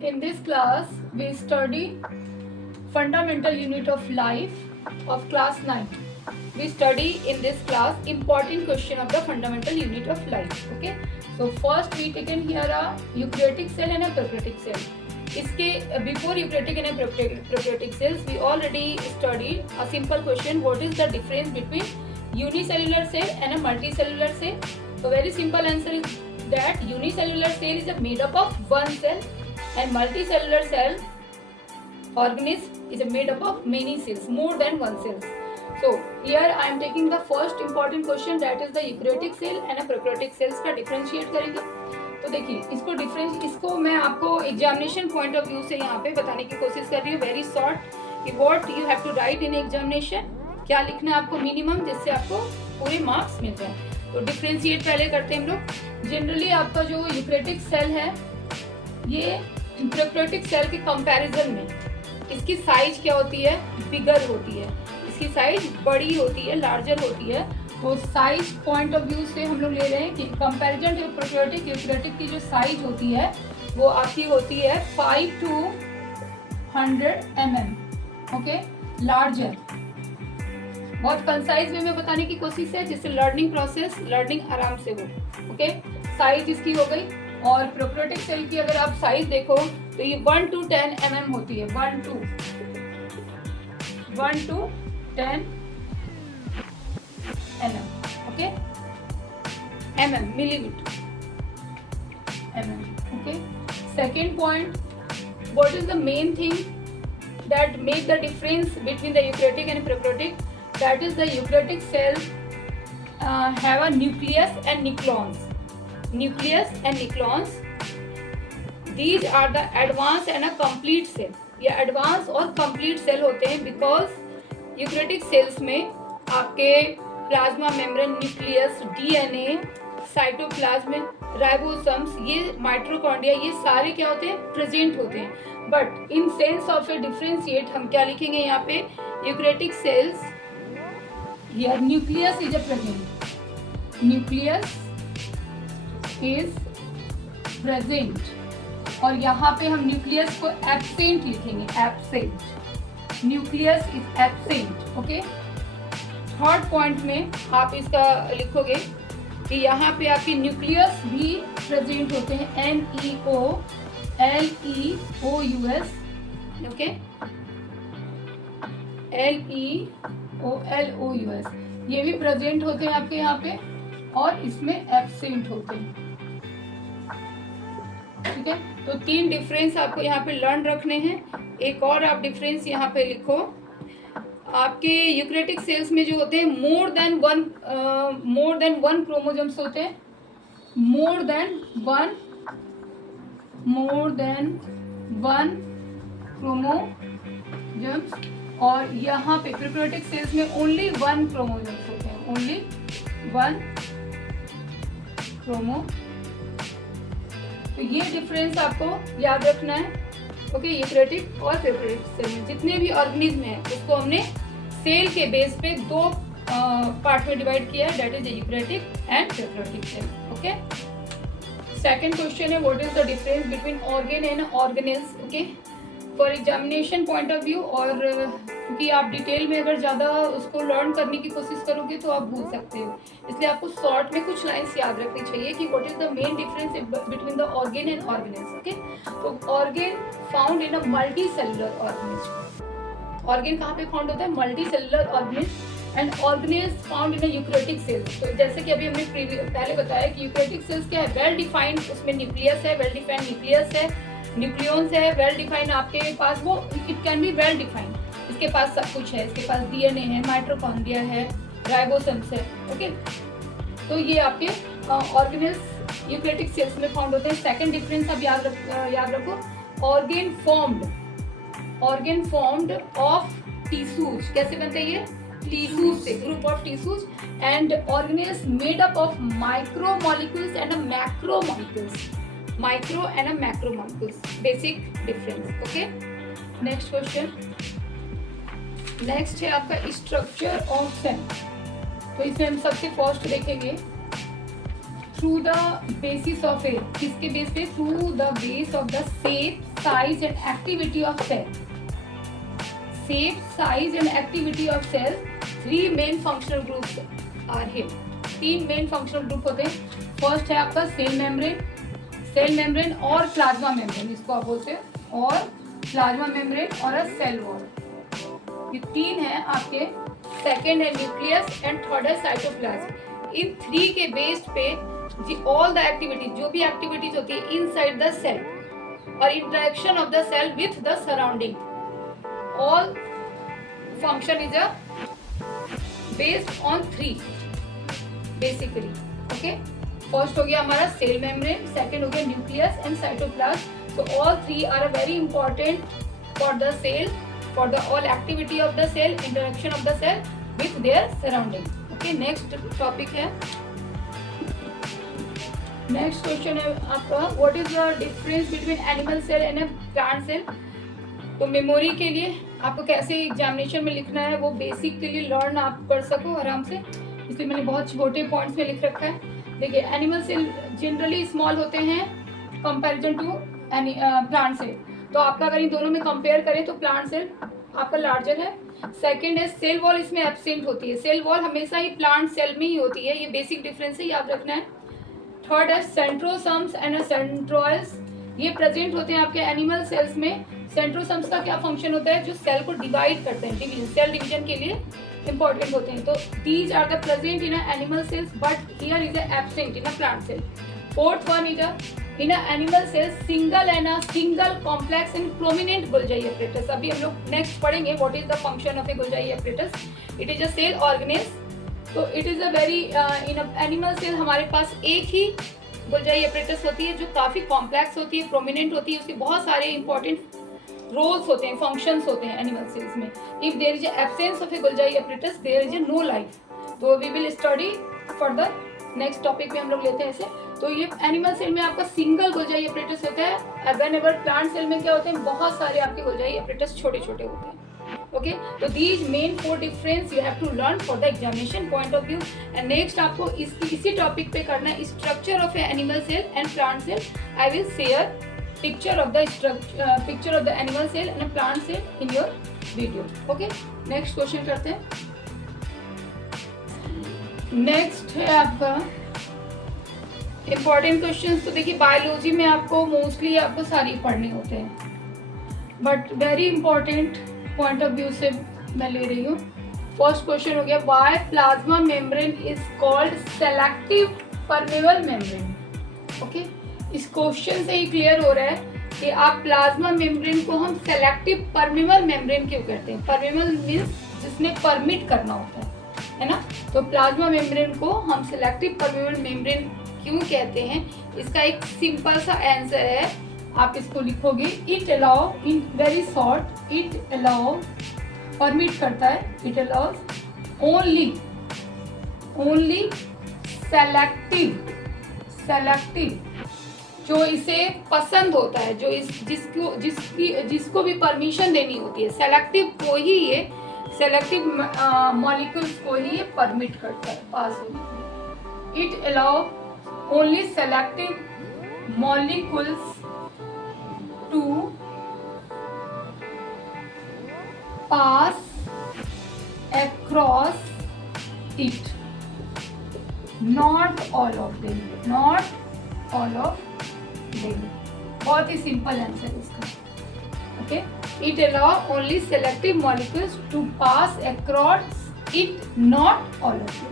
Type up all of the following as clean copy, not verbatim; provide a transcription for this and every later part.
In this class, we study fundamental unit of life of class 9. We study in this class important question of the fundamental unit of life. Okay. So first we taken here a eukaryotic cell and a prokaryotic cell. इसके before eukaryotic and a prokaryotic cells, we already studied a simple question: what is the difference between unicellular cell and a multicellular cell? So very simple answer is that unicellular cell is made up of one cell, and multicellular cell organism is made up of many cells, more than one cells. So here I am taking the first important question, that is the eukaryotic cell and a prokaryotic cells का differentiate करेंगे. तो देखिए इसको मैं आपको examination point of view से यहाँ पे बताने की कोशिश कर रही हूँ, वेरी शॉर्ट, कि what you have to write in examination, क्या लिखना है आपको मिनिमम, जिससे आपको पूरे मार्क्स मिल जाए. तो डिफ्रेंशिएट पहले करते हैं हम लोग. जनरली आपका जो यूक्रेटिक सेल है, ये प्रोकैरियोटिक सेल के कंपैरिजन में इसकी साइज क्या होती है, बिगर होती है, इसकी साइज बड़ी होती है, लार्जर होती है. तो साइज पॉइंट ऑफ व्यू से हम लोग ले रहे हैं कि कंपैरिजन टू प्रोकैरियोटिक, यूक्रेटिक की जो साइज होती है वो आपकी होती है 5 to 100 mm. Okay, larger. बहुत कंसाइज वे में बताने की कोशिश है, जिससे लर्निंग आराम से हो. ओके, साइज इसकी हो गई. और प्रोकैरियोटिक सेल की अगर आप साइज देखो तो ये 1 to 10 mm होती है. 1 to 10 mm. Okay, mm millimeter mm. Okay, second point, what is the main thing that make the difference between the eukaryotic and prokaryotic? That is the eukaryotic cells have a nucleus and nucleons. Nucleus and nucleons, these are the advanced and a complete cell. ये advanced और complete cell होते हैं because eukaryotic cells में आपके plasma membrane, nucleus, DNA, cytoplasm, ribosomes, ये mitochondria, ये सारे क्या होते हैं, प्रेजेंट होते हैं. But in sense of a differentiate हम क्या लिखेंगे यहाँ पे, eukaryotic cells, here nucleus is a present, nucleus is present, और यहाँ पे हम न्यूक्लियस को एब्सेंट लिखेंगे, absent, nucleus is absent. Okay, third point में आप इसका लिखोगे कि यहाँ पे आपके न्यूक्लियस भी प्रेजेंट होते हैं, NEOLEOUS. ओके, LEOLOUS, ये भी प्रेजेंट होते हैं आपके यहाँ पे, और इसमें एब्सेंट होते हैं. ठीक है, तो 3 डिफरेंस आपको यहाँ पे लर्न रखने हैं. एक और आप डिफरेंस यहाँ पे लिखो, आपके यूक्रेटिक सेल्स में जो होते हैं मोर देन वन क्रोमोजोम्स होते हैं, मोर देन वन क्रोमोजोम्स. और यहाँ पे प्रोकैरियोटिक सेल्स में ओनली 1 क्रोमोजोम्स होते हैं, ओनली 1 क्रोमो. तो ये डिफरेंस आपको याद रखना है. ओके, यूक्रेटिक और प्रोकैरियोटिक सेल में जितने भी ऑर्गेनिज्म हैं उसको हमने सेल के बेस पे 2 पार्ट में डिवाइड किया है, that is eukaryotic and prokaryotic cell. Okay, second question है, what is the difference between organ and organelles. Okay, for examination point of view, और क्योंकि आप डिटेल में अगर ज़्यादा उसको लर्न करने की कोशिश करोगे तो आप भूल सकते हो, इसलिए आपको शॉर्ट में कुछ लाइंस याद रखनी चाहिए कि what is the main difference between the organ and organelles. Okay, तो organ found in a multi cellular organism. Organ कहाँ पे फाउंड होता है, multi cellular organism, and organelles found in a eukaryotic cells. तो जैसे कि अभी हमने पहले बताया कि यूक्रेटिक सेल्स क्या है, वेल डिफाइंड, उसमें न्यूक्लियस है, वेल डिफाइंड न्यूक्लियस है, न्यूक्लियॉन्स है, वेल डिफाइंड आपके पास, वो it can be well defined, इसके पास सब कुछ है, इसके पास डीएनए है, माइटोकॉन्ड्रिया है, राइबोसोम्स है. ओके, तो ये आपके ऑर्गेनेल्स यूक्रेटिक सेल्स में फाउंड होते हैं. सेकंड डिफरेंस आप याद रखो, ऑर्गेन फॉर्म्ड ऑफ टिश्यूज. कैसे बनते हैं ये, टिश्यूज से, group of tissues, and organelles made up of micro molecules and macromolecules. Micro and macromolecules, basic difference. Okay, next question, next है आपका स्ट्रक्चर ऑफ सेल. तो इसे हम सबसे फर्स्ट देखेंगे, थ्रू द बेसिस ऑफ ए, किसके बेस पे, through the base of the shape, size and activity of cell. Shape, size and activity of cell. Three main functional groups are here. 3 main functional group होते हैं. First है आपका cell membrane और plasma membrane, इसको आप बोलते हैं, और प्लाज्मा मेम्ब्रेन और अ सेल वॉल. ये 3 है आपके. सेकेंड है न्यूक्लियस एंड थर्ड है साइटोप्लाज्म. इन 3 के बेस पे ऑल द एक्टिविटीज, जो भी एक्टिविटीज होती है इनसाइड द सेल और interaction of the cell with the surrounding, all function is a based on 3 basically. Okay, first हो गया हमारा सेल मेम्ब्रेन, सेकेंड हो गया nucleus and cytoplasm. So all 3 are a very important for the cell, for the all activity of the cell, interaction of the cell with their surrounding. Okay, next topic है, next question है आपका, what is the difference between animal cell and plant cell. तो memory के लिए आपको कैसे examination में लिखना है वो बेसिक के लिए लर्न आप कर सको आराम से, इसलिए मैंने बहुत छोटे पॉइंट्स में लिख रखा है. देखिए, एनिमल सेल जनरली स्मॉल होते हैं कंपैरिजन टू प्लांट सेल. तो आपका अगर इन दोनों में कंपेयर करें तो प्लांट सेल आपका लार्जर है. सेकेंड है सेल वॉल, इसमें एब्सेंट होती है. सेल वॉल हमेशा ही प्लांट सेल में ही होती है, ये बेसिक डिफरेंस है, याद रखना है. थर्ड है सेंट्रोसम्स एंड सेंट्रोइड्स, ये प्रेजेंट होते हैं आपके एनिमल सेल्स में. सेंट्रोसम्स का क्या फंक्शन होता है, जो सेल को डिवाइड करते हैं, डिवीजन, सेल डिवीजन के लिए इंपॉर्टेंट होते हैं. तो these are the present in animal cells but here is absent in plant cell. Fourth one is in animal cell single and single complex and prominent Golgi apparatus. अभी हम लोग next पढ़ेंगे what is the function of a Golgi apparatus. It is a cell organelles. तो it is a very in animal cell हमारे पास एक ही गोल्जाई apparatus होती है जो काफ़ी कॉम्प्लेक्स होती है, प्रोमिनेंट होती है, उसके बहुत सारे इंपॉर्टेंट रोल्स होते हैं, फंक्शंस होते हैं एनिमल सेल्स में. If there is absence of a Golgi apparatus there is no life. तो we will study further, next topic में हम लोग लेते हैं ऐसे. तो ये एनिमल सेल में आपका सिंगल गोल्जाई एपरेटस होता है. व्हेनेवर प्लांट सेल में क्या होते हैं, बहुत सारे आपके गोल्जाई एपरेटस छोटे छोटे होते हैं. ओके, तो these main 4 difference you have to learn for the examination point of view. And next आपको इसी टॉपिक पे करना है structure of a animal cell and plant cell. I will share picture of the animal cell and a plant cell in your video. Okay, next question करते हैं. Next है आपका important questions. तो देखिए, बायोलॉजी में आपको मोस्टली आपको सारी पढ़ने होते हैं, but very important point of view से मैं ले रही हूँ. फर्स्ट क्वेश्चन हो गया, why plasma membrane is called selective permeable membrane. Okay, इस क्वेश्चन से ही क्लियर हो रहा है कि आप प्लाज्मा मेम्ब्रेन को हम सेलेक्टिव परमेबल मेम्ब्रेन क्यों कहते हैं. परमेबल मीन्स जिसने परमिट करना होता है ना. तो प्लाज्मा मेम्ब्रेन को हम सेलेक्टिव परमेबल मेम्ब्रेन क्यों कहते हैं, इसका एक सिंपल सा आंसर है. आप इसको लिखोगे, it allow, in very short, it allow, permit करता है, इट अलाउज ओनली सेलेक्टिव जो इसे पसंद होता है, जो जिसको भी परमिशन देनी होती है, सेलेक्टिव को ही ये सेलेक्टिव मॉलिक्यूल्स को ही ये परमिट करता है पास होने. It allow only selective molecules to pass across it, not all of them. बहुत ही सिंपल आंसर इसका. Okay, it allow only selective molecules to pass across it, not all of it.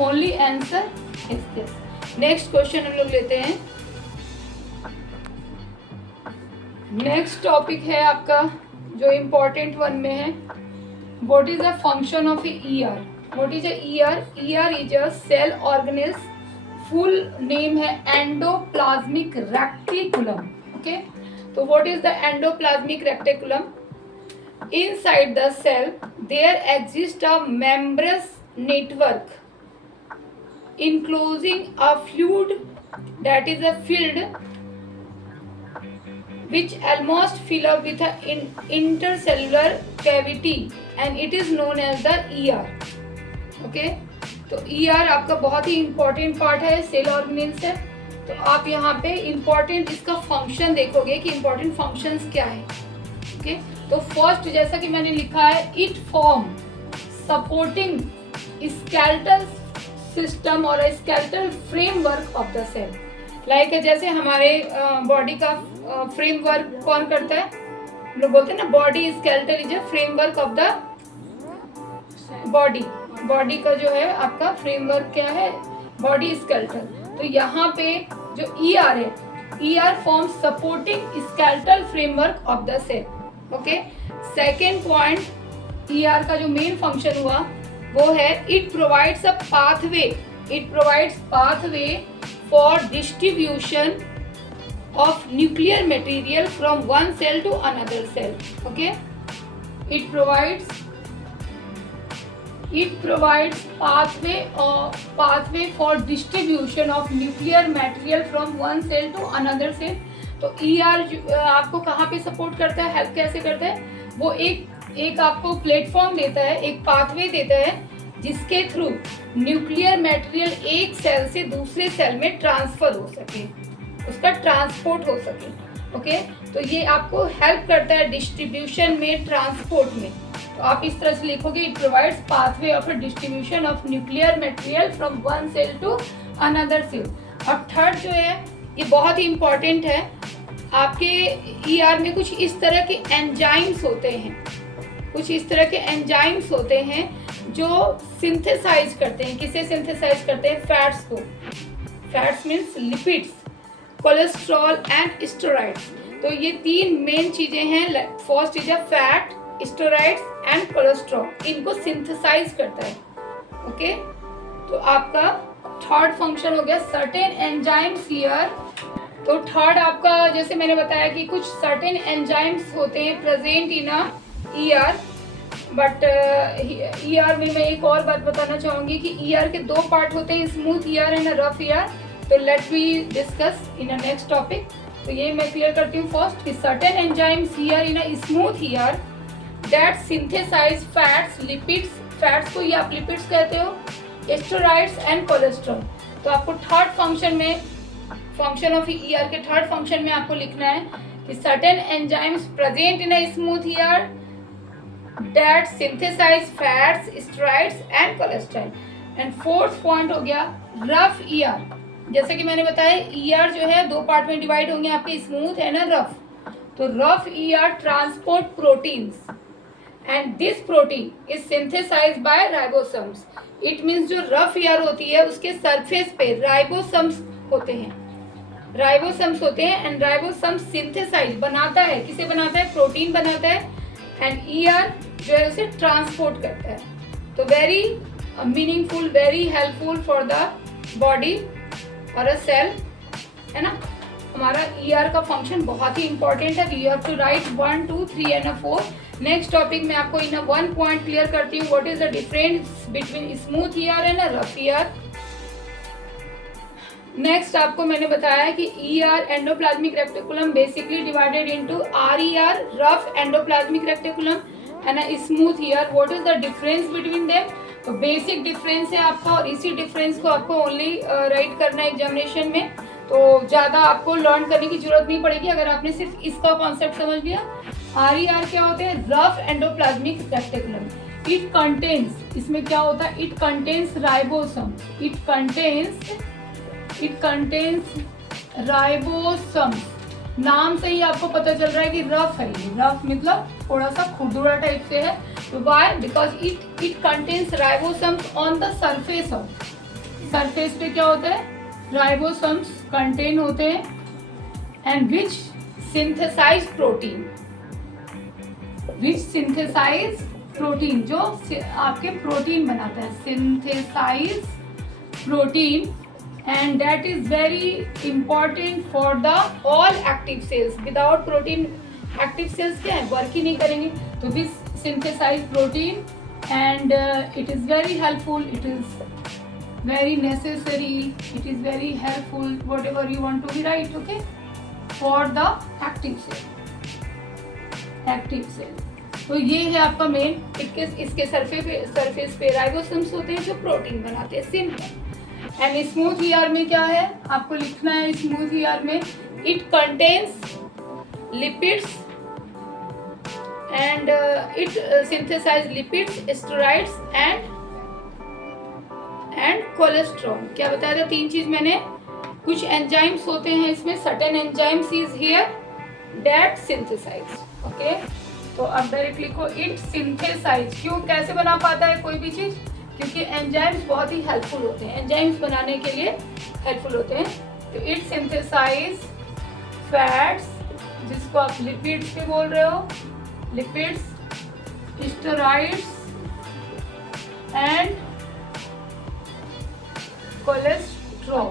Only answer is this. Next question हम लोग लेते हैं. Next topic है आपका जो इम्पोर्टेंट वन में है, what is the function of a ER. What is a ER. ER is a cell organism. Full name है एंडोप्लाज्मिक रेक्टिकुलम. ओके, तो what is the endoplasmic reticulum. Inside the cell there exist a membranous network enclosing a fluid that is a filled which almost fill up with an intercellular cavity and it is known as the ER. Okay, तो ER आपका बहुत ही important part है cell organelle से. तो आप यहाँ पे इम्पॉर्टेंट इसका फंक्शन देखोगे कि इम्पॉर्टेंट फंक्शंस क्या है। ओके, तो फर्स्ट जैसा कि मैंने लिखा है, it form supporting skeletal system और skeletal framework of the cell. Like जैसे हमारे बॉडी का फ्रेमवर्क कौन करता है, हम लोग बोलते हैं ना body skeletal is a framework of the body. Body का जो है आपका फ्रेमवर्क क्या है, बॉडी स्केलेटल। तो यहाँ पे जो ईआर है, ER form supporting skeletal framework of the cell. Okay, second point ER का जो मेन फंक्शन हुआ वो है it provides a pathway, it provides pathway for distribution of nuclear material from one cell to another cell. Okay, it provides pathway for distribution of nuclear material from one cell to another cell. तो ER आपको कहाँ पे support करता है, help कैसे करता है, वो एक आपको प्लेटफॉर्म देता है, एक पाथवे देता है जिसके थ्रू न्यूक्लियर मटेरियल एक सेल से दूसरे सेल में ट्रांसफर हो सके, उसका ट्रांसपोर्ट हो सके। ओके, तो ये आपको हेल्प करता है डिस्ट्रीब्यूशन में, ट्रांसपोर्ट में। तो आप इस तरह से लिखोगे, it provides pathway of distribution of nuclear material from one cell to another cell. और थर्ड जो है, ये बहुत ही इंपॉर्टेंट है, आपके ईआर में कुछ इस तरह के एंजाइम्स होते हैं, कुछ इस तरह के एंजाइम्स होते हैं जो सिंथेसाइज करते हैं। किसे सिंथेसाइज करते हैं, फैट्स को। Fats means lipids, cholesterol and steroids. तो ये तीन मेन चीजें हैं। First is fat, steroids and cholesterol, इनको सिंथेसाइज करता है। ओके, तो आपका थर्ड फंक्शन हो गया सर्टेन एंजाइम्स हियर। तो थर्ड आपका, जैसे मैंने बताया कि कुछ सर्टेन एंजाइम्स होते हैं present in a ER, but ER में मैं एक और बात बताना चाहूंगी कि ईआर के दो पार्ट होते हैं, smooth ER and rough ER. तो let we discuss in a next topic. तो ये मैं क्लियर करती हूँ फर्स्ट कि certain enzymes here in a smooth ER that synthesize fats, lipids, fats को ये आप लिपिड्स कहते हो, स्टेरॉइड्स एंड कोलेस्ट्रॉल। तो आपको थर्ड फंक्शन में, फंक्शन ऑफ ईआर के थर्ड फंक्शन में आपको लिखना है कि certain enzymes present in a smooth ER that synthesize fats, steroids and cholesterol. And fourth point हो गया रफ ईआर। जैसे कि मैंने बताया, ईआर जो है दो पार्ट में डिवाइड होंगे आपके, स्मूथ है ना रफ। तो rough ER transport proteins and this protein is synthesized by ribosomes. It means जो रफ ईआर होती है उसके सरफेस पे राइबोसोम्स होते हैं, राइबोसोम्स होते हैं एंड राइबोसोम्स सिंथेसाइज बनाता है, किसे बनाता है, प्रोटीन बनाता है, एंड ईआर जो है उसे ट्रांसपोर्ट करता है। तो very meaningful, very helpful for the body और अ सेल, है ना। हमारा ईआर का फंक्शन बहुत ही इंपॉर्टेंट है। You have to write 1, 2, 3 and 4। Next topic में आपको इन वन पॉइंट क्लियर करती हूँ, what is the difference between smooth ER and rough ER. Next आपको मैंने बताया कि ER endoplasmic reticulum basically divided into RER, rough endoplasmic reticulum, and a smooth ER. What is the difference between them. तो basic difference है आपका, और इसी difference को आपको ओनली राइट करना है एग्जामिनेशन में। तो ज़्यादा आपको लर्न करने की जरूरत नहीं पड़ेगी अगर आपने सिर्फ इसका कॉन्सेप्ट समझ लिया। आरईआर क्या होते हैं, rough endoplasmic reticulum. It contains, इसमें क्या होता है, it contains ribosomes, it contains ribosomes. नाम से ही आपको पता चल रहा है कि रफ है, ये रफ मतलब थोड़ा सा खुरदुरा टाइप से है। Why, because it contains ribosomes on the surface of, surface पे क्या होता है, राइबोसोम्स कंटेन होते हैं, एंड विच सिंथेसाइज प्रोटीन, जो आपके प्रोटीन बनाता है, synthesize protein, and that is very important for the all active cells. Without protein active cells क्या है, वर्क ही नहीं करेंगे। तो this synthesize protein and it is very helpful, it is very necessary, it is very helpful, whatever you want to be write, okay, for the active cell। तो ये है आपका main. इसके सरफेस पे राइबोसोम्स होते हैं जो प्रोटीन बनाते हैं, सिंपल। एंड स्मूथ ईआर में क्या है आपको लिखना है, स्मूथ ईआर में it contains lipids and it synthesize lipids, steroids and cholesterol. क्या बताया था, 3 चीज मैंने, कुछ एंजाइम्स होते हैं इसमें, certain enzymes is here that synthesize. Okay, तो अब डायरेक्ट लिखो इट सिंथेसाइज। क्यों, कैसे बना पाता है कोई भी चीज, क्योंकि एंजाइम्स बहुत ही हेल्पफुल होते हैं, एंजाइम्स बनाने के लिए हेल्पफुल होते हैं। तो इट सिंथेसाइज फैट्स, जिसको आप लिपिड्स भी बोल रहे हो, lipids, steroids and cholesterol.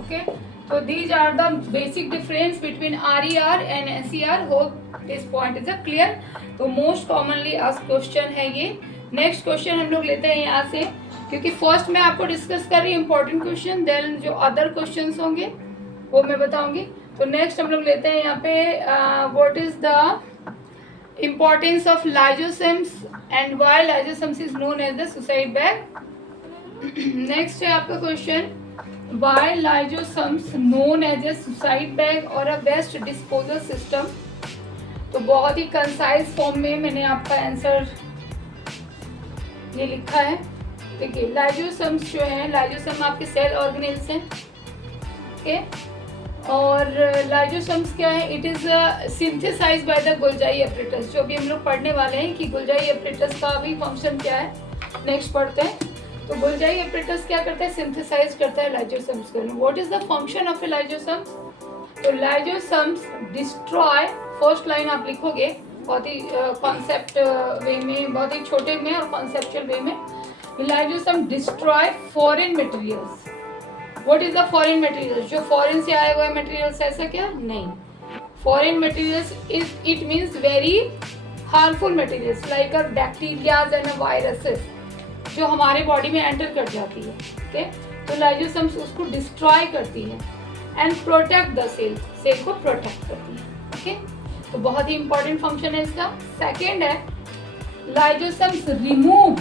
Okay, so these are the basic difference between RER and SER. Hope this point is clear. तो most commonly asked question है ये। नेक्स्ट क्वेश्चन हम लोग लेते हैं यहाँ से, क्योंकि फर्स्ट मैं आपको डिस्कस कर रही हूँ इंपॉर्टेंट क्वेश्चन, देन जो अदर क्वेश्चंस होंगे वो मैं बताऊंगी। तो नेक्स्ट हम लोग लेते हैं यहाँ पे what is the importance of lysosomes and why lysosomes is known as the suicide bag. Next है आपका question, why lysosomes known as a suicide bag और अ वेस्ट डिस्पोजल सिस्टम। तो बहुत ही कंसाइज फॉर्म में मैंने आपका आंसर ये लिखा है। देखिए लाइजोसम्स जो है, लाइजोसम आपके सेल ऑर्गेनेल्स हैं। ओके, और लाइजोसम्स क्या है, it is synthesize by the Golgi apparatus. जो अभी हम लोग पढ़ने वाले हैं कि गोल्जाई एपरेटस का भी फंक्शन क्या है, नेक्स्ट पढ़ते हैं। तो गोल्जाई एपरेटस क्या करता है, सिंथेसाइज करता है लाइजोसम्स को। What is the function of a lysosomes. तो लाइजोसम्स डिस्ट्रॉय, फर्स्ट लाइन आप लिखोगे बहुत ही कॉन्सेप्ट वे में, बहुत ही छोटे में और कॉन्सेप्चुअल वे में। Lysosome destroy foreign materials. What is the foreign materials, जो फॉरेन से आए हुए मटेरियल्स, ऐसा क्या नहीं, foreign materials is it means very harmful materials like a bacterias and viruses, जो हमारे बॉडी में एंटर कर जाती है। ओके, तो लाइजोसम्स उसको डिस्ट्रॉय करती है and protect the cell, cell को प्रोटेक्ट करती है। ओके, तो बहुत ही इंपॉर्टेंट फंक्शन है इसका। सेकेंड है लाइजोसम्स रिमूव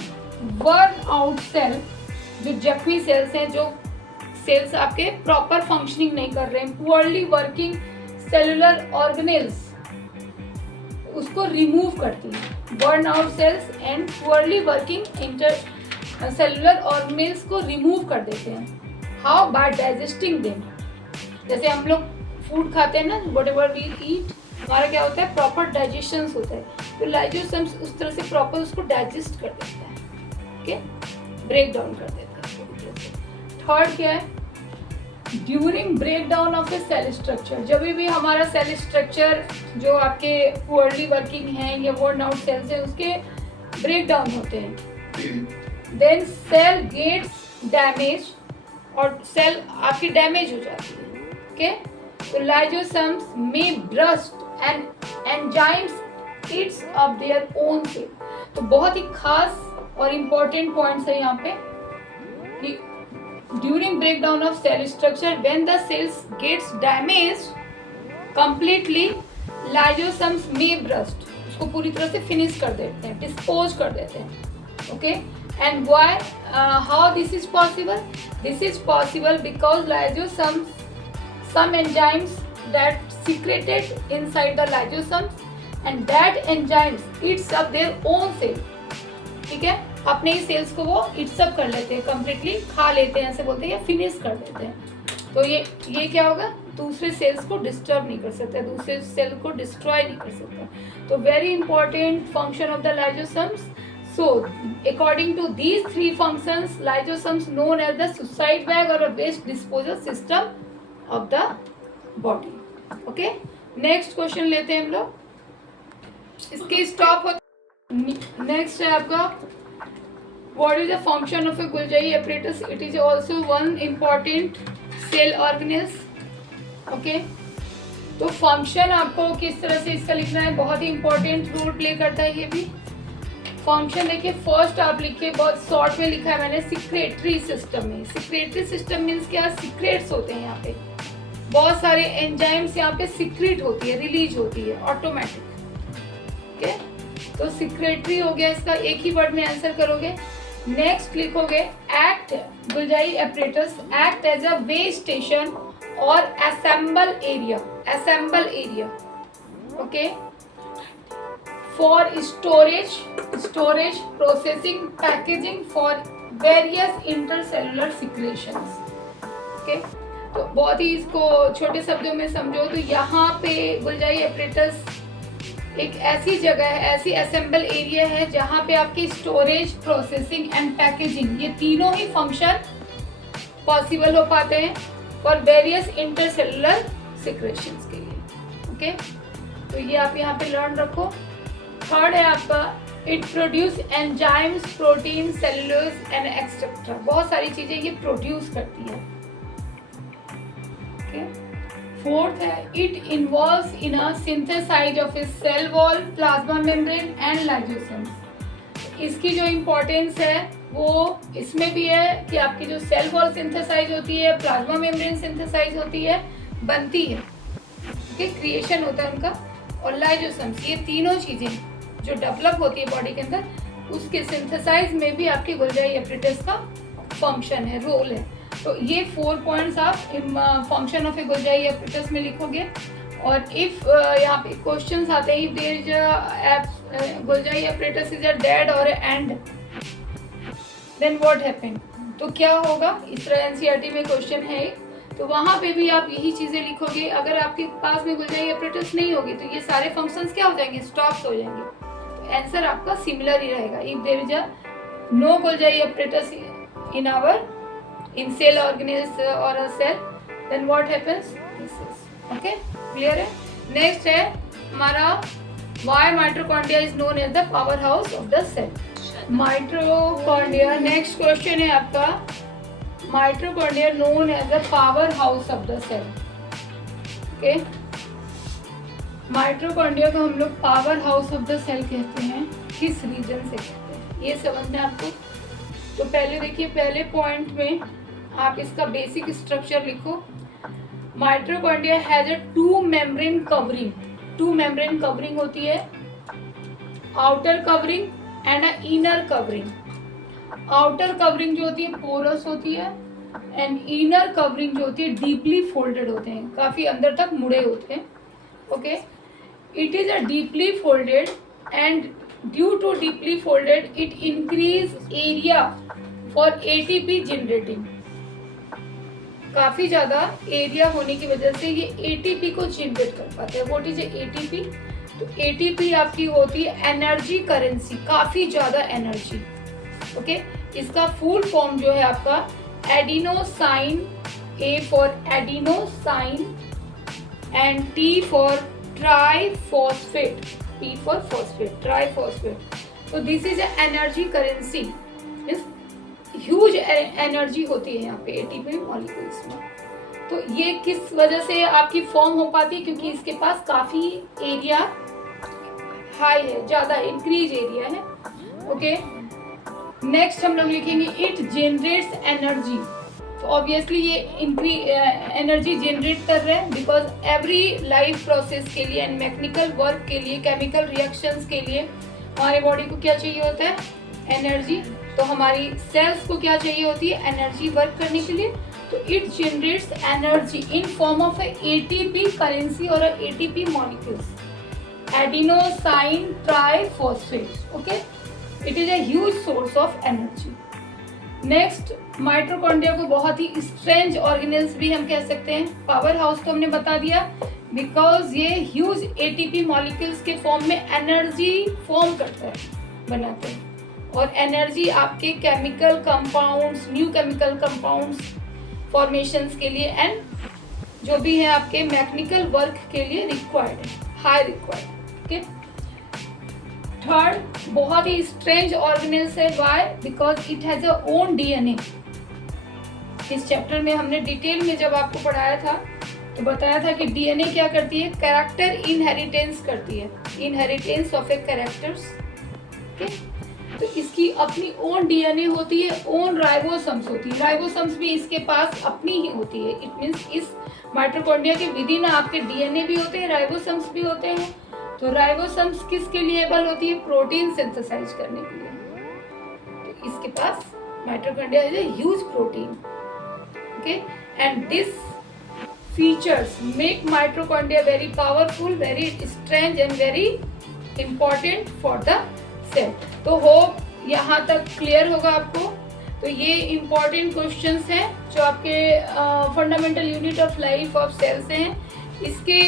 वर्न आउट सेल, जो जख्मी सेल्स हैं, जो सेल्स आपके प्रॉपर फंक्शनिंग नहीं कर रहे हैं, पुअरली वर्किंग सेलुलर ऑर्गेनेल्स, उसको रिमूव करती है। Burn out cells and poorly working inter cellular organelles को रिमूव कर देते हैं। How, by digesting them. जैसे हम लोग फूड खाते हैं ना, व्हाटएवर वी ईट, हमारा क्या होता है, प्रॉपर डाइजेशन होता है। तो लाइजोसम्स उस तरह से प्रॉपर उसको डाइजेस्ट कर देता है। ओके, ब्रेक डाउन कर देता है। थर्ड क्या है, during break down of a cell structure, जब भी हमारा सेल स्ट्रक्चर जो आपके पुअरली वर्किंग है या वर्न आउट सेल्स है, उसके ब्रेक डाउन होते हैं, देन सेल गेट्स डैमेज, और सेल आपकी डैमेज हो जाती है। ओके, तो लाइजोसम्स में burst and enzymes eats off their own cell. तो बहुत ही खास और इम्पोर्टेंट पॉइंट्स है यहाँ पे कि during break down of cell structure when the cells gets damaged completely, lysosomes में ब्रस्ट, उसको पूरी तरह से फिनिश कर देते हैं, डिस्पोज कर देते हैं। Okay, and why, how this is possible? This is possible because lysosomes, some enzymes that secreted inside the lysosomes, and that enzymes eats up their own cell. ठीक है, अपने ही सेल्स को वो इट्स अप कर लेते हैं, कम्प्लीटली खा लेते हैं, ऐसे बोलते हैं, या फिनिश कर देते हैं। तो ये क्या होगा, दूसरे सेल्स को डिस्टर्ब नहीं कर सकता, दूसरे सेल को डिस्ट्रॉय नहीं कर सकता। तो very important function of the lysosomes. So, according to these three functions, lysosomes known as the suicide bag or a waste disposal system of the body. Okay? Next question लेते हैं हम लोग, इसके स्टॉप होते। नेक्स्ट है आपका, what is the function of a Golgi apparatus? It is also one important cell organelles. Okay? तो function आपको किस तरह से इसका लिखना है, बहुत ही इंपॉर्टेंट रोल प्ले करता है ये भी। फंक्शन देखिए, फर्स्ट आप लिखिए, बहुत शॉर्ट में लिखा है मैंने, सिक्रेटरी सिस्टम में। सिक्रेटरी सिस्टम मीन्स क्या, सीक्रेट्स होते हैं यहाँ पे, बहुत सारे एंजाइम्स यहाँ पे सीक्रेट होती है, रिलीज होती है ऑटोमेटिक। ओके, तो सिक्रेटरी हो गया इसका, एक ही वर्ड में आंसर करोगे। नेक्स्ट लिखोगे act, Golgi apparatus act as a way station और assemble area, assemble area, okay, for storage, storage, processing, packaging for various intercellular secretions, okay. तो बहुत ही इसको छोटे शब्दों में समझो तो यहाँ पे गुलजाई एपरेटस एक ऐसी जगह है, ऐसी असेंबल एरिया है जहाँ पे आपकी स्टोरेज, प्रोसेसिंग एंड पैकेजिंग, ये तीनों ही फंक्शन पॉसिबल हो पाते हैं फॉर वेरियस इंटरसेलुलर सिक्रेशंस के लिए, ओके। तो ये आप यहाँ पे लर्न रखो। थर्ड है आपका it produce enzymes, protein, cellulose and etcetera, बहुत सारी चीजें ये प्रोड्यूस करती है, ओके। फोर्थ है it involves in a synthesize of a cell wall, plasma membrane and lysosomes. इसकी जो इम्पोर्टेंस है वो इसमें भी है कि आपकी जो सेल वॉल सिंथेसाइज होती है, प्लाज्मा मेम्ब्रेन सिंथेसाइज होती है, बनती है, ओके, क्रिएशन होता है उनका, और लाइसोसोम्स, ये तीनों चीजें जो डेवलप होती है बॉडी के अंदर, उसके सिंथेसाइज में भी आपकी गुलजाई एपरेटस का फंक्शन है, रोल है। तो ये 4 पॉइंट्स आप function of a Golgi apparatus में लिखोगे। और इफ यहाँ पे क्वेश्चंस आते हैं, if there is Golgi apparatus is a dead और एंड, देन व्हाट हैपन, तो क्या होगा, इस तरह एनसीईआरटी में क्वेश्चन है, तो वहाँ पे भी आप यही चीजें लिखोगे। अगर आपके पास में गुलजाई एपरेटस नहीं होगी तो ये सारे फंक्शंस क्या हो जाएंगे, स्टॉप हो जाएंगे। तो आंसर आपका सिमिलर ही रहेगा। If there is a no Golgi apparatus in our in cell organelles or a cell, then what happens, this is, okay, clear है। next है हमारा why mitochondria is known as the power house of the cell, mitochondria, next question है आपका mitochondria known as the power house of the cell, okay, mitochondria को हम लोग power house of the cell कहते हैं, किस रीजन से कहते हैं ये समझना है आपको। तो पहले देखिए, पहले पॉइंट में आप इसका बेसिक स्ट्रक्चर लिखो। Mitochondria has a 2 membrane covering, 2 membrane covering होती है, outer covering and a inner covering. Outer covering जो होती है पोरस होती है, एंड इनर कवरिंग जो होती है डीपली फोल्डेड होते हैं, काफी अंदर तक मुड़े होते हैं, okay. It is a deeply folded and due to deeply folded it increase area for ATP generating, काफी ज्यादा एरिया होने की वजह से ये एटीपी को जनरेट कर पाते हैं। व्हाट इज एटीपी, तो एटीपी आपकी होती है एनर्जी करेंसी, काफी ज्यादा एनर्जी, ओके। इसका फुल फॉर्म जो है आपका adenosine, A for adenosine and T for triphosphate, P for phosphate, triphosphate. तो this is energy currency, huge energy होती है यहाँ पे एटीपी मॉलिक्यूल्स में। तो ये किस वजह से आपकी फॉर्म हो पाती है, क्योंकि इसके पास काफी एरिया हाई है, ज्यादा इंक्रीज एरिया है, ओके। नेक्स्ट हम लोग लिखेंगे इट जनरेट्स एनर्जी। तो ऑब्वियसली ये एनर्जी जनरेट कर रहे हैं बिकॉज एवरी लाइफ प्रोसेस के लिए एंड मैकेनिकल वर्क के लिए, केमिकल रिएक्शंस के लिए हमारे बॉडी को क्या चाहिए होता है, एनर्जी। तो हमारी सेल्स को क्या चाहिए होती है, एनर्जी वर्क करने के लिए। तो it generates energy in form of ATP currency और ATP molecules, adenosine triphosphate, okay. It is a huge source of energy. Next, mitochondria को बहुत ही स्ट्रेंज ऑर्गेनेल्स भी हम कह सकते हैं। पावर हाउस तो हमने बता दिया बिकॉज ये ह्यूज एटीपी मॉलिक्यूल्स के फॉर्म में एनर्जी फॉर्म करता है, बनाते हैं, और एनर्जी आपके chemical compounds, new chemical compounds formations के लिए एंड जो भी है आपके मैकेनिकल वर्क के लिए रिक्वायर्ड है, हाई रिक्वायर्ड, ओके। थर्ड, बहुत ही स्ट्रेंज ऑर्गेनेल्स है, why, because it has a own DNA. इस चैप्टर में हमने डिटेल में जब आपको पढ़ाया था तो बताया था कि डीएनए क्या करती है, कैरेक्टर इनहेरिटेंस करती है, inheritance of A characters, okay. तो इसकी अपनी ओन डीएनए होती है, ओन राइबोसोम्स होती है, राइबोसोम्स भी इसके पास अपनी ही होती है। इट मींस इस माइटोकॉन्ड्रिया के विदिन आपके डीएनए भी होते हैं, राइबोसोम्स भी होते हैं। तो राइबोसोम्स किसके लिए एबल होती है, प्रोटीन सिंथेसाइज करने के लिए। तो इसके पास mitochondria is a huge protein, okay, and this features make mitochondria very powerful, very strange and very important for the cell. तो होप यहाँ तक क्लियर होगा आपको। तो ये इम्पॉर्टेंट क्वेश्चंस हैं जो आपके fundamental unit of life of cells हैं। इसके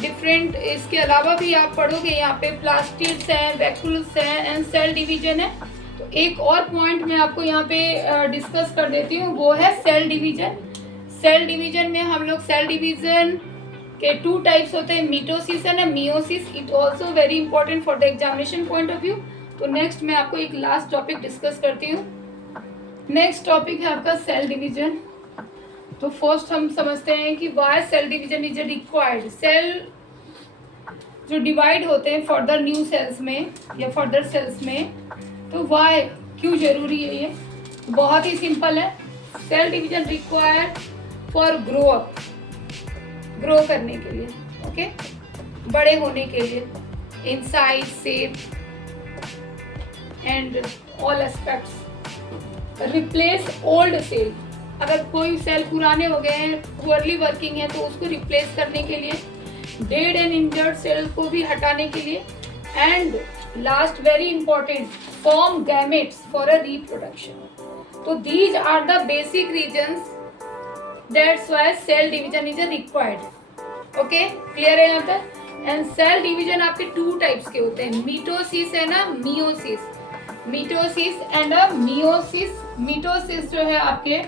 डिफरेंट इसके अलावा भी आप पढ़ोगे, यहाँ पे प्लास्टिड्स हैं, वैक्यूल्स हैं एंड सेल डिवीजन है। तो एक और पॉइंट मैं आपको यहाँ पे डिस्कस कर देती हूँ, वो है सेल डिवीजन। सेल डिवीजन में हम लोग सेल डिवीजन के 2 टाइप्स होते हैं, mitosis and meiosis. It also very important for the examination point of view. तो नेक्स्ट मैं आपको एक लास्ट टॉपिक डिस्कस करती हूँ। नेक्स्ट टॉपिक है आपका सेल डिवीजन। तो फर्स्ट हम समझते हैं कि why cell division is required. Cell जो डिवाइड होते हैं फर्दर न्यू सेल्स में या फर्दर सेल्स में, तो वाई क्यों जरूरी है ये? बहुत ही सिंपल है। Cell division required for grow up, grow करने के लिए, ओके, बड़े होने के लिए, in size, shape and all aspects. Replace old cell, अगर कोई सेल पुराने हो गए हैं, पुअरली वर्किंग है, तो उसको रिप्लेस करने के लिए, डेड एंड इंजर्ड सेल को भी हटाने के लिए, and last very important, form gametes for a reproduction. तो these are the basic reasons, that's why cell division is required, okay, clear है यहाँ तक। एंड सेल डिवीजन आपके 2 टाइप्स के होते हैं, मिटोसिस है ना meiosis. Mitosis and meiosis. Mitosis जो है आपके,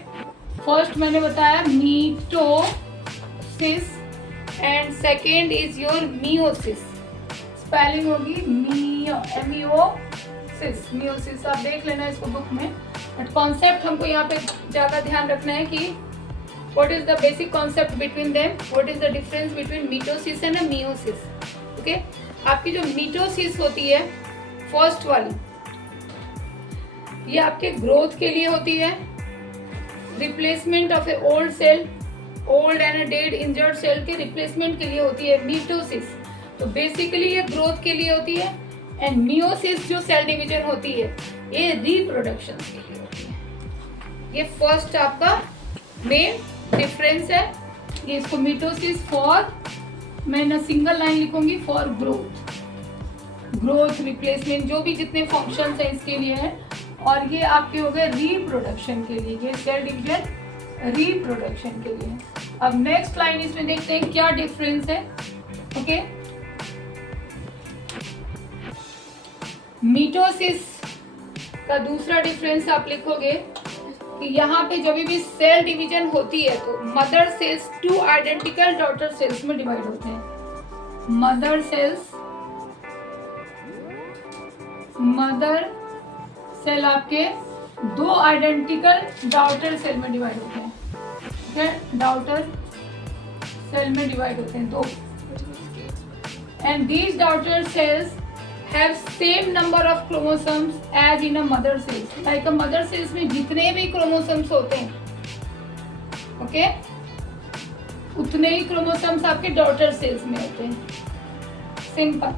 फर्स्ट मैंने बताया mitosis and second is your meiosis. Spelling होगी मियोसिस, मियोसिस। आप देख लेना इसको बुक में, बट कॉन्सेप्ट हमको यहाँ पे ज़्यादा ध्यान रखना है कि what is the basic concept between them, what is the difference between mitosis and meiosis, okay। आपकी जो मिटोसिस होती है फर्स्ट वाली, ये आपके ग्रोथ के लिए होती है, replacement of a old cell, old and dead injured cell के रिप्लेसमेंट के लिए होती है मिटोसिस। तो बेसिकली ये ग्रोथ के लिए होती है। एंड मियोसिस जो सेल डिवीजन होती है, ये रिप्रोडक्शन के लिए होती है। ये फर्स्ट आपका मेन डिफरेंस है। ये इसको मिटोसिस फॉर, मैं ना सिंगल लाइन लिखूंगी, फॉर ग्रोथ, ग्रोथ, रिप्लेसमेंट, जो भी जितने फंक्शंस हैं इसके लिए है। और ये आपके हो गए रिप्रोडक्शन के लिए, ये सेल डिवीजन रिप्रोडक्शन के लिए। अब नेक्स्ट लाइन इसमें देखते हैं क्या डिफरेंस है, ओके। मिटोसिस का दूसरा डिफरेंस आप लिखोगे कि यहाँ पे जब भी सेल डिवीजन होती है तो mother cells 2 identical daughter cells में डिवाइड होते हैं। मदर सेल आपके 2 आइडेंटिकल डॉटर सेल में डिवाइड होते हैं, ठीक है, डॉटर सेल में डिवाइड होते हैं 2। And these daughter cells have same number of chromosomes as in a mother cells. Like a mother cells में जितने भी chromosomes होते हैं, ओके, उतने ही chromosomes आपके daughter cells में होते हैं, simple.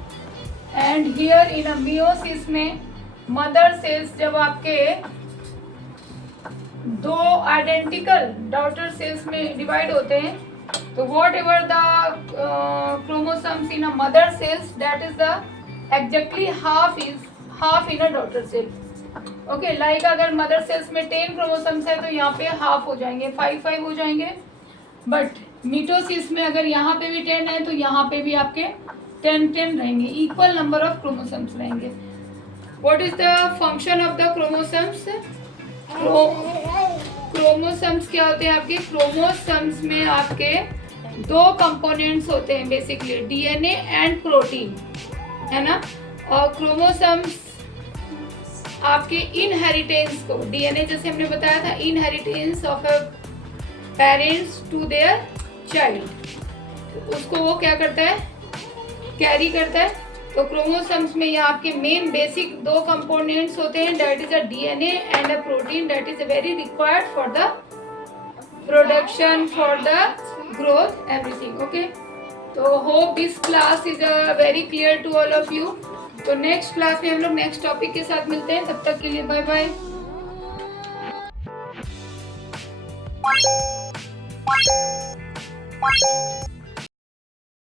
And here in a meiosis में मदर सेल्स जब आपके 2 आइडेंटिकल डॉटर सेल्स में डिवाइड होते हैं, तो what ever the chromosomes in a mother cells, that is the exactly half in a daughter cell, okay. Like अगर mother cells में 10 chromosomes है तो यहाँ पे हाफ हो जाएंगे, 5 हो जाएंगे। बट मिटोसिस में अगर यहाँ पे भी 10 है तो यहाँ पे भी आपके 10 रहेंगे, इक्वल नंबर ऑफ क्रोमोसोम्स रहेंगे। What is the function of the chromosomes? Chromosomes क्या होते हैं आपके? क्रोमोसोम्स में आपके 2 कंपोनेंट्स होते हैं बेसिकली, डीएनए एंड प्रोटीन, है ना। और क्रोमोसोम्स आपके इनहेरिटेंस को, डीएनए जैसे हमने बताया था, inheritance of a parents to their child, तो उसको वो क्या करता है, कैरी करता है। तो क्रोमोसोम्स में ये आपके मेन बेसिक 2 कंपोनेंट्स होते हैं, that is a DNA and a protein, that is very required for the production, for the growth, everything, okay. So hope this class is very clear to all of you. तो next class में हम लोग next topic के साथ मिलते हैं, तब तक के लिए बाय बाय।